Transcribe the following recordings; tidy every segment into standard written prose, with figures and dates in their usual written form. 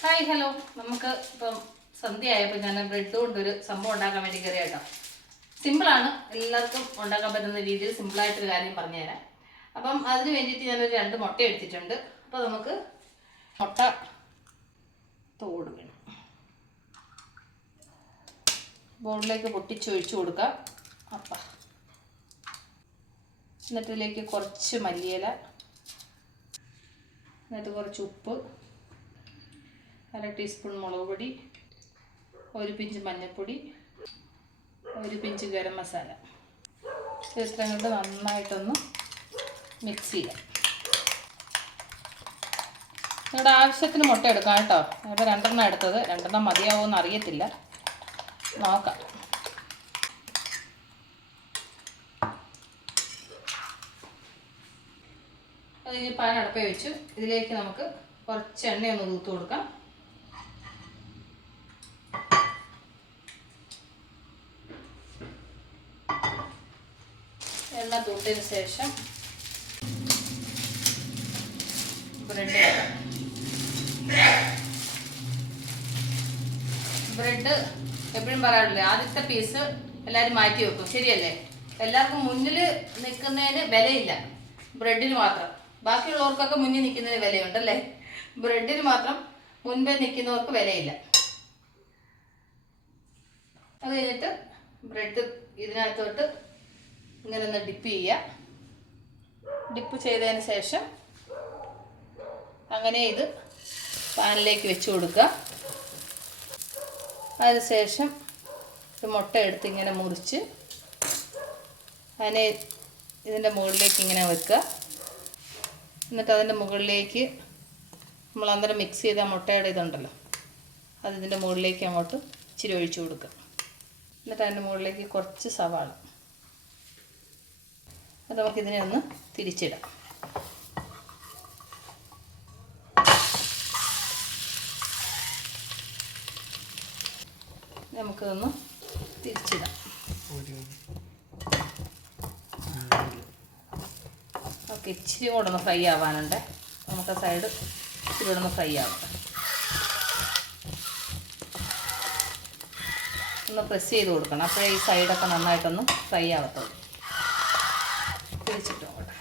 Hi hello. നമുക്ക് ഇപ്പം സന്ധ്യയായപ്പോൾ ഞാൻ ബ്രെഡ് കൊണ്ടൊരു സംഭവം ഉണ്ടാക്കാൻ വേണ്ടി കയറിയ കേട്ടോ. സിമ്പിളാണ്, എല്ലാവർക്കും ഉണ്ടാക്കാൻ പറ്റുന്ന രീതിയിൽ സിമ്പിളായിട്ടൊരു കാര്യം പറഞ്ഞുതരാം. അപ്പം അതിന് വേണ്ടിയിട്ട് ഞാനൊരു 2 മുട്ട എടുത്തിട്ടുണ്ട്. അപ്പോൾ നമുക്ക് മുട്ട തോട് വേണം, ബോളിലേക്ക് പൊട്ടിച്ചൊഴിച്ചു കൊടുക്കാം. അപ്പം എന്നിട്ട് ഇതിലേക്ക് കുറച്ച് മല്ലിയില, എന്നിട്ട് കുറച്ച് ഉപ്പ്, 1/2 ടീസ്പൂൺ മുളക് പൊടി, 1 പിഞ്ച് മഞ്ഞൾപ്പൊടി, 1 പിഞ്ച് ഗരം മസാല. ഇത്രയും കൊണ്ട് നന്നായിട്ടൊന്ന് മിക്സ് ചെയ്യാം. നിങ്ങളുടെ ആവശ്യത്തിന് മുട്ട എടുക്കാം കേട്ടോ. ഇപ്പോൾ 2 എടുത്തത്, 2 മതിയാവുമെന്ന് അറിയത്തില്ല, നോക്കാം. അത് കഴിഞ്ഞ് പാൻ അടപ്പേ വെച്ചു. ഇതിലേക്ക് നമുക്ക് കുറച്ച് എണ്ണയൊന്ന് തൂത്ത് കൊടുക്കാം. എണ്ണ തൂത്തതിന് ശേഷം ബ്രെഡ് എപ്പോഴും പറയാറില്ലേ, ആദ്യത്തെ പീസ് എല്ലാവരും മാറ്റി വെക്കും, ശരിയല്ലേ? എല്ലാവർക്കും മുന്നിൽ നിൽക്കുന്നതിന് വിലയില്ല, ബ്രെഡിന് മാത്രം. ബാക്കിയുള്ളവർക്കൊക്കെ മുന്നിൽ നിൽക്കുന്നതിന് വിലയുണ്ടല്ലേ, ബ്രെഡിന് മാത്രം മുൻപേ നിൽക്കുന്നവർക്ക് വിലയില്ല. അത് കഴിഞ്ഞിട്ട് ബ്രെഡ് ഇതിനകത്തോട്ട് ഇങ്ങനെ ഒന്ന് ഡിപ്പ് ചെയ്യുക. ഡിപ്പ് ചെയ്തതിന് ശേഷം അങ്ങനെ ഇത് പാനിലേക്ക് വെച്ച് കൊടുക്കുക. അതിനുശേഷം ഒരു മുട്ട എടുത്ത് ഇങ്ങനെ മുറിച്ച് അതിനെ ഇതിൻ്റെ മുകളിലേക്ക് ഇങ്ങനെ വെക്കുക. എന്നിട്ട് അതിൻ്റെ മുകളിലേക്ക് നമ്മൾ അന്നേരം മിക്സ് ചെയ്ത മുട്ടയുടെ ഇതുണ്ടല്ലോ, അത് ഇതിൻ്റെ മുകളിലേക്ക് അങ്ങോട്ട് ഇച്ചിരി ഒഴിച്ചു കൊടുക്കുക. എന്നിട്ട് അതിൻ്റെ മുകളിലേക്ക് കുറച്ച് സവാള, അത് നമുക്കിതിനെ ഒന്ന് തിരിച്ചിടാം. നമുക്കിതൊന്ന് തിരിച്ചിടാം. ഓക്കെ, ഇച്ചിരി കൂടെ ഒന്ന് ഫ്രൈ ആവാനുണ്ട്. നമുക്ക് ആ സൈഡ് ഇച്ചിരി കൂടെ ഒന്ന് ഫ്രൈ ആവട്ടെ. ഒന്ന് പ്രസ് ചെയ്ത് കൊടുക്കണം, അപ്പോഴേ ഈ സൈഡൊക്കെ നന്നായിട്ടൊന്ന് ഫ്രൈ ആവത്തുള്ളൂ. തിരിച്ചിട്ട് നോക്കട്ടെ.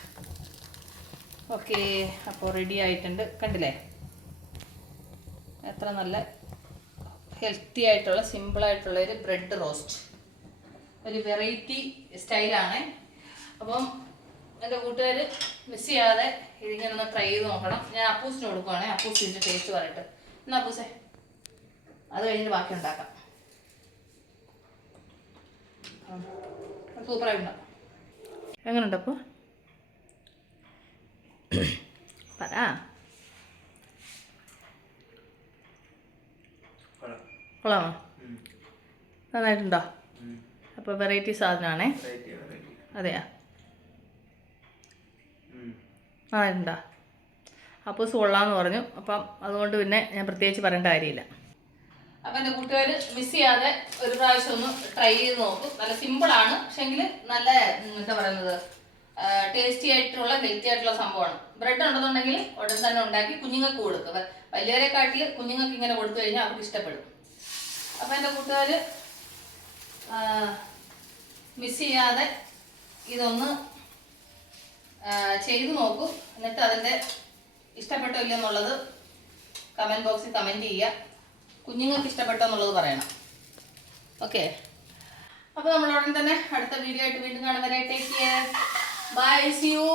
ഓക്കെ, അപ്പോൾ റെഡി ആയിട്ടുണ്ട്. കണ്ടില്ലേ, എത്ര നല്ല ഹെൽത്തി ആയിട്ടുള്ള സിമ്പിളായിട്ടുള്ളൊരു ബ്രെഡ് റോസ്റ്റ്, ഒരു വെറൈറ്റി സ്റ്റൈലാണ്. അപ്പം എൻ്റെ കൂട്ടുകാർ മിസ് ചെയ്യാതെ ഇതിങ്ങനെ ഒന്ന് ട്രൈ ചെയ്ത് നോക്കണം. ഞാൻ അപ്പൂസിന് കൊടുക്കുവാണെങ്കിൽ അപ്പൂസ് ഇതിൻ്റെ ടേസ്റ്റ് പറയട്ടെ. എന്നാൽ അപ്പൂസേ, അത് കഴിഞ്ഞിട്ട് ബാക്കി ഉണ്ടാക്കാം. സൂപ്പറായിട്ടുണ്ടോ? എങ്ങനെയുണ്ട് അപ്പോൾ? പറ. കൊള്ളാമോ? നന്നായിട്ടുണ്ടോ? അപ്പോൾ വെറൈറ്റി സാധനമാണേ. അതെയാ, നന്നായിട്ടുണ്ടോ? അപ്പോൾ കൊള്ളാമെന്ന് പറഞ്ഞു. അപ്പം അതുകൊണ്ട് പിന്നെ ഞാൻ പ്രത്യേകിച്ച് പറയേണ്ട കാര്യമില്ല. അപ്പം എൻ്റെ കൂട്ടുകാർ മിസ് ചെയ്യാതെ ഒരു പ്രാവശ്യം ഒന്ന് ട്രൈ ചെയ്ത് നോക്കും. നല്ല സിമ്പിളാണ്, പക്ഷേങ്കിൽ നല്ല എന്താ പറയുന്നത്, ടേസ്റ്റി ആയിട്ടുള്ള ഹെൽത്തി ആയിട്ടുള്ള സംഭവമാണ്. ബ്രെഡ് ഉണ്ടെന്നുണ്ടെങ്കിൽ ഉടൻ തന്നെ ഉണ്ടാക്കി കുഞ്ഞുങ്ങൾക്ക് കൊടുക്കുക. വലിയവരെക്കാട്ടിൽ കുഞ്ഞുങ്ങൾക്ക് ഇങ്ങനെ കൊടുത്തു കഴിഞ്ഞാൽ അവർക്ക് ഇഷ്ടപ്പെടും. അപ്പം എൻ്റെ കൂട്ടുകാർ മിസ് ചെയ്യാതെ ഇതൊന്ന് ചെയ്തു നോക്കൂ. എന്നിട്ട് അതിൻ്റെ ഇഷ്ടപ്പെട്ടോ ഇല്ലെന്നുള്ളത് കമൻറ്റ് ബോക്സിൽ കമൻറ്റ് ചെയ്യുക. കുഞ്ഞുങ്ങൾക്ക് ഇഷ്ടപ്പെട്ടോ എന്നുള്ളത് പറയണം. ഓക്കെ, അപ്പോൾ നമ്മൾ ഉടൻ തന്നെ അടുത്ത വീഡിയോ ആയിട്ട് വീണ്ടും കാണുന്നവരെ take care. Bye, see U.